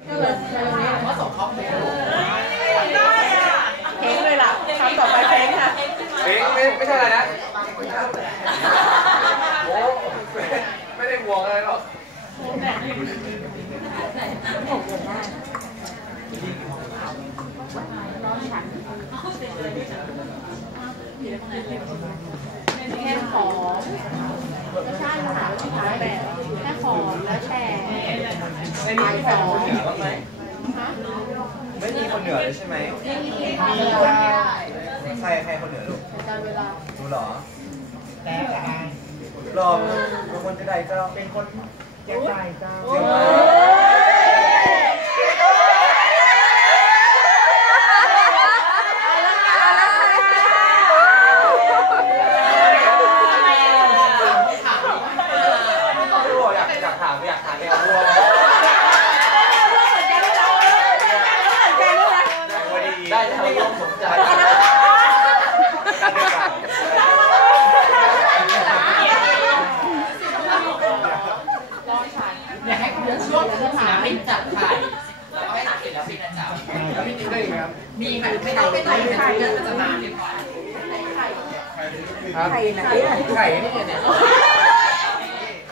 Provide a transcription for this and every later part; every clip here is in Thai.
เพลงเลยล่ะคำต่อไปเพลงค่ะเฮ้ยไม่ไม่ใช่อะไรนะโอ้ไม่ได้ห่วงอะไรหรอกแค่ของก็ใช่ค่ะที่ท้ายแบบ แค่ขอแล้วแต่ในนี้มีครเป็นคนเหนือบ้างไหมไม่มีคนเหนือเลยใช่ไหมมีคนใครใครคนเหนือลูกการเวลารู้เหรอแต่รอเป็นคนจะไดเจ้าเป็นคนเจ้าใจเจ้าเจียงรายรู้อยากอยากถามอยากถามแนวรวม ได้ทำร่วมสนใจกันเดียวกันอยากให้คุณช่วยศิลปินจัดค่ะแล้วก็ให้ศิลปินจับแล้วพี่กินได้ไหมครับมีค่ะไม่ต้องไปไต่ค่ะเรื่องมันจะมาเรียบร้อยครับไข่ไหนอะไข่นี่เนี่ย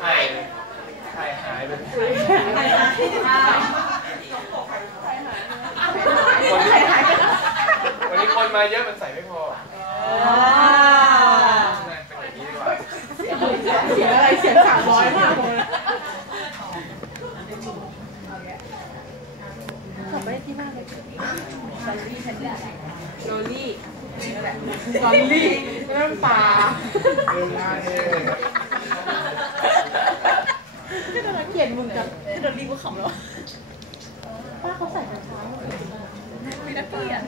ไข่ไข่หายไปวันนี้คนมาเยอะมันใส่ไม่พอเป็นอย่างนี้ดีกว่า เสียงอะไรเสียงสามร้อยมากเลย กลับไปที่บ้านเลยลอลลี่ฉันแหละลอลลี่นั่นแหละลอลลี่เริ่มปลาเรื่องง่ายเองก็โดนเขียนมึงกับก็โดนรีบกูขำแล้วป้าเขาใส่กระเช้ามีนักเรียน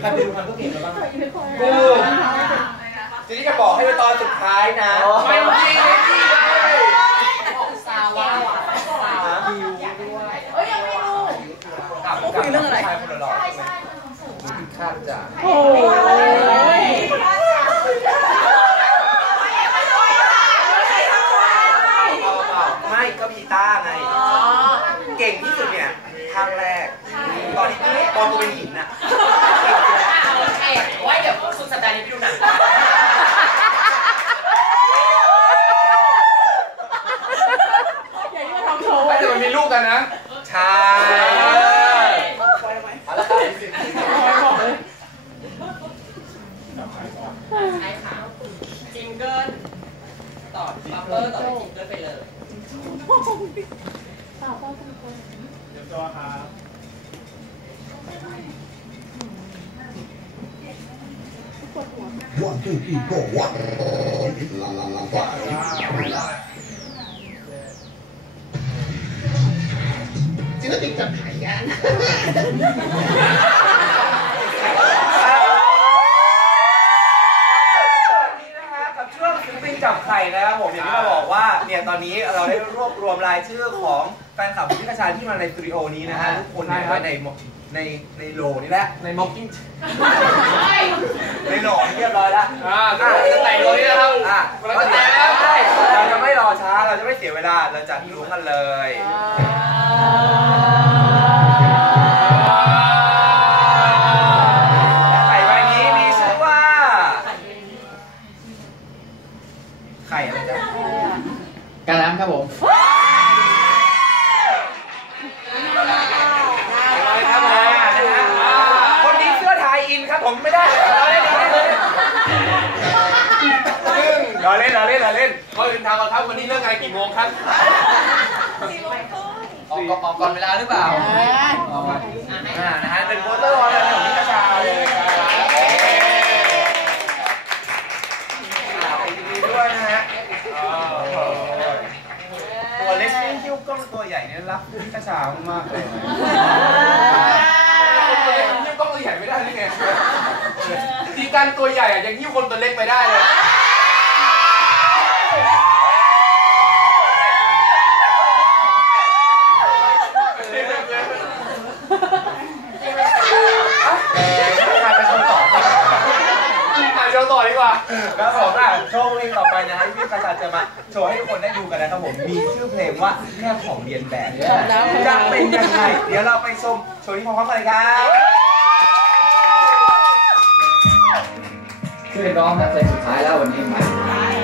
ใครไปดูพันธุ์เก่งกันบ้างกูทีนี้จะบอกให้ตอนสุดท้ายนะ ไม่จริงไม่จริงเลย ของซาว่าซาว่า คิวด้วย เอ้ยยังไม่รู้ กับกับผู้ชายคนหล่อใช่ไหมคาดจะ โอ้ย ไม่ก็พีต้าไง เก่งที่สุด เนี่ยทางแรก ตอนที่ตอนตัวเป็นหินน่ะโอเคไว้เดี๋ยวสุดสัปดาห์นี้ไปดูหนังอย่าที่มาทำโชว์ไม่แต่มันมีลูกกันนะ ใช่เอาละครับบอกเลยใช่ค่ะจิงเกิลต่อบัฟเฟอร์ต่อจิงเกิลไปเลยสาวป้าเป็นคนเดี๋ยวตัวครับปวดหัว One, two, three, four, one. La la la five. ศิลปินจับไข่กันนี่นะครับกับช่วงศิลปินจับไข่นะครับผมอย่างที่เราบอกว่าเนี่ยตอนนี้เราได้รวบรวมรายชื่อของ แฟนคลับของพี่กระชาที่มาในสตูดิโอนี้นะฮะทุกคนเนี่ยไว้ในในในโหลนี่แหละ ในม็อกกิ้งในโหลนี่เรียบร้อยแล้วอ่าจะแต่งตัวนี้นะครับอะเราก็จะแต่แต่งแล้วใช่เราจะไม่รอช้าเราจะไม่เสียเวลาเราจะรู้กันเลยและไข่ใบนี้มีชื่อว่าไข่อะไรจ๊ะการน้ำครับผม ทางมาครับวันนี้เลิกงานกี่โมงครับออกออกก่อนเวลาหรือเปล่าอ่านะฮะเป็นโปสเตอร์วอลเลยของพี่กระชาเลยครับอ่าไปยินดีด้วยนะฮะตัวเล็กนี่คิ้วกล้องตัวใหญ่เนี่ยรักพี่กระชามากๆเลยตัวเล็กมันยิ้วกล้องตัวใหญ่ไม่ได้ได้ไงทีการตัวใหญ่อะยังยิ้วคนตัวเล็กไปได้เลย กระชาจะมาโชว์ให้ทุกคนได้ดูกันนะครับผม มีชื่อเพลงว่าแค่ของเรียนแบบจะเป็นยังไงเดี๋ยวเราไปชมโชว์นี้พร้อมๆกันเลยครับช่วยน้องนะเพลงสุดท้ายแล้ววันนี้มา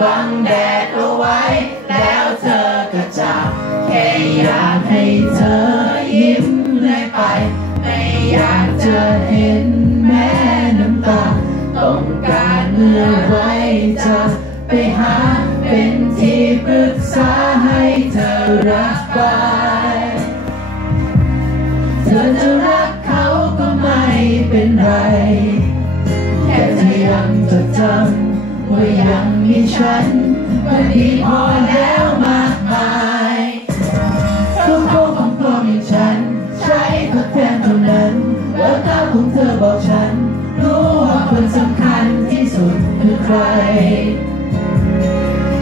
บังแดดเอาไว้ แล้วเธอก็จากแค่อยากให้เธอยิ้มได้ไป ไม่อยากจะเห็นแม่น้ำตา ต้องการเมื่อไรจะไปหาเป็นที่ปรึกษาให้เธอรักไป เธอจะรักเขาก็ไม่เป็นไร แค่เธอยังจดจำว่ายัง มีฉันก็ดีพอแล้วมากมายทุกโคนของตัวมีฉัน ใช้ทดแทนเท่านั้น แล้วตาของเธอบอกฉัน รู้ว่าคนสำคัญที่สุดคือใคร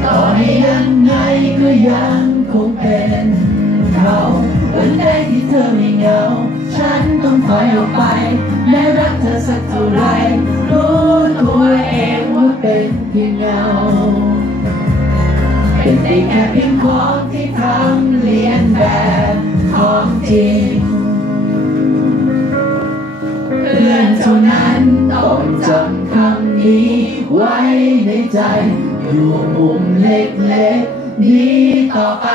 ต่อให้ยังไงก็ยังคงเป็นเขาวันใดที่เธอไม่เหงา ฉันต้องถอยออกไปแม้ ได้แค่เพียงของที่ทำเลียนแบบของจริงเพื่อนเท่านั้นต้องจำคำนี้ไว้ในใจ อยู่มุมเล็กๆ นี้ต่อไป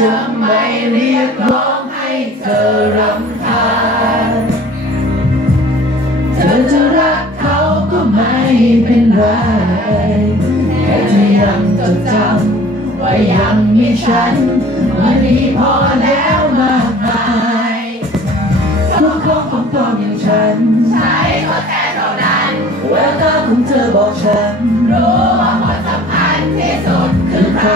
จะไม่เรียกร้องให้เธอรำคาญเธอจะรักเขาก็ไม่เป็นไรแค่เธอยังจดจำ ว่ายังมีฉันมันดีพอแล้วมากมายทุกคนของตัวอย่างฉัน ใช้ก็แค่เท่านั้นแววตาของเธอบอกฉัน รู้ว่าคนสำคัญที่สุดคือใคร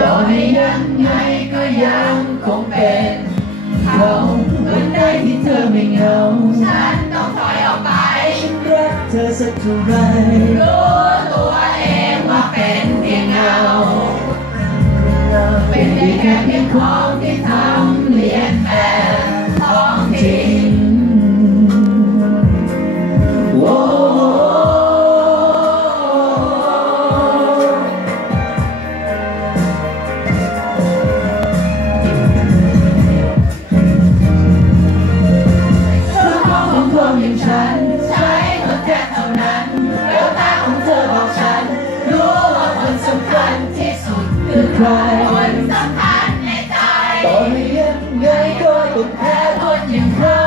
ต่อให้ยังไงก็ยังคงเป็นเขาวันใดที่เธอไม่เหงาฉันต้องถอยออกไปฉันรักเธอสักเท่าไรรู้ตัวเองาเป็นเพียงเงา เป็นได้แค่เพียงของที่ทำเลียนแบบ พ้คน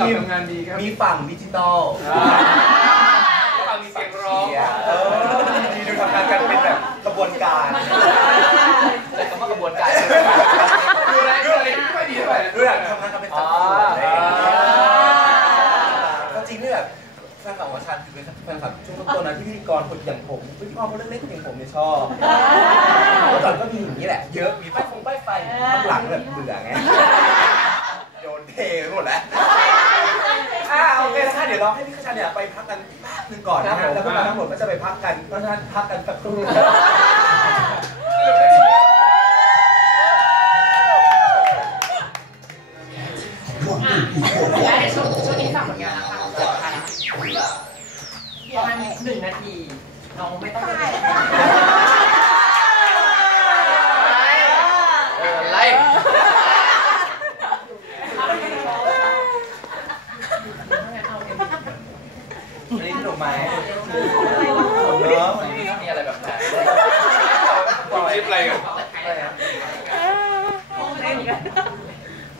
ออเป็นแฟนคทีลับมทำงานดีครับ มีฝั่งดิจิตอลฝั่งมีเสียงร้องเออดีดูทำงานกันเป็นแบบกระบวนการใช้คำว่ากระบวนการดูแลดูแลไม่ค่อยดีเท่าไหร่ดูแบบทำงานกันเป็นสัดส่วนอะไรอย่างเงี้ยก็จริงด้วยแบบแฟนคลับของฉันคือแฟนคลับช่วงต้นๆนะที่พิธีกรคนอย่างผมพิธีกรคนเล็กๆอย่างผมเนี่ยชอบเมื่อก่อนก็มีอย่างนี้แหละ เยอะมีป้ายฟงป้ายไฟข้างหลังแบบเบื่อไงโยนเทไปหมดแล้วอ่า ร้องให้พี่ขจันเนี่ยไปพักกันแป๊บนึ่งก่อนนะฮะแล้วพวกเราทั้งหมดก็จะไปพักกันเพราะฉะนั้นพักกันสับครู่来。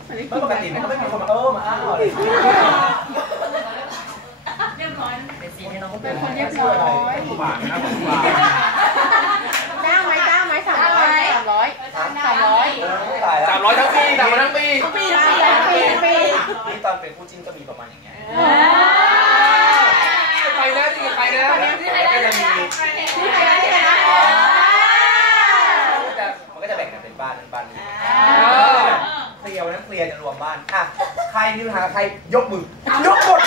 ไม่ปกติมันก็ไม่มีคนมาเออมาอ้าวเลยเป็นซีนให้น้องเป็นคนเรียบร้อยปากนะผมปากจ้างไหมจ้างไหมสามร้อยสามร้อยสามร้อยตายแล้วสามร้อยทั้งปีสามร้อยทั้งปีปีละปีละปีนี่ตอนเป็นคู่จิ้นก็มีประมาณอย่างเงี้ย รวมบ้านอะใครมีปัญหาใครยกมือยกหมด